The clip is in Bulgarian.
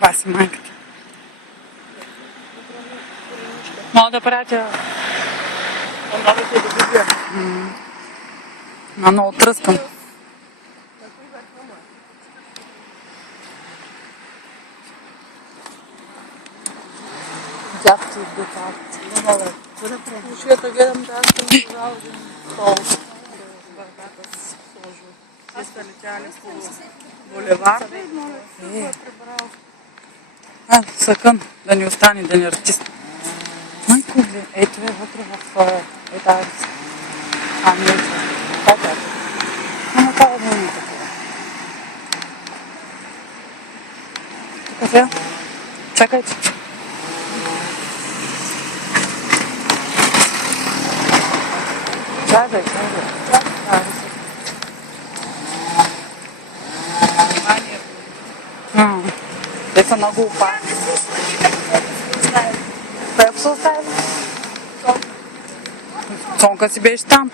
Баси майката. Мога да пратя. Много тръскам. Дядки и децата. Ушията гледам да аз съм пожал един стол. Бърката с сложил. Те са летяли по булеварда и моля се го е прибрал. Съкън, да ни остане, да ни разчисти. Майко ли, ето е вътре в тази. Не е това. Ама това да не е такова. Тук сега. Чакайте. Чакай. Те са много опасни. Кое се остави? Цонка си беше там.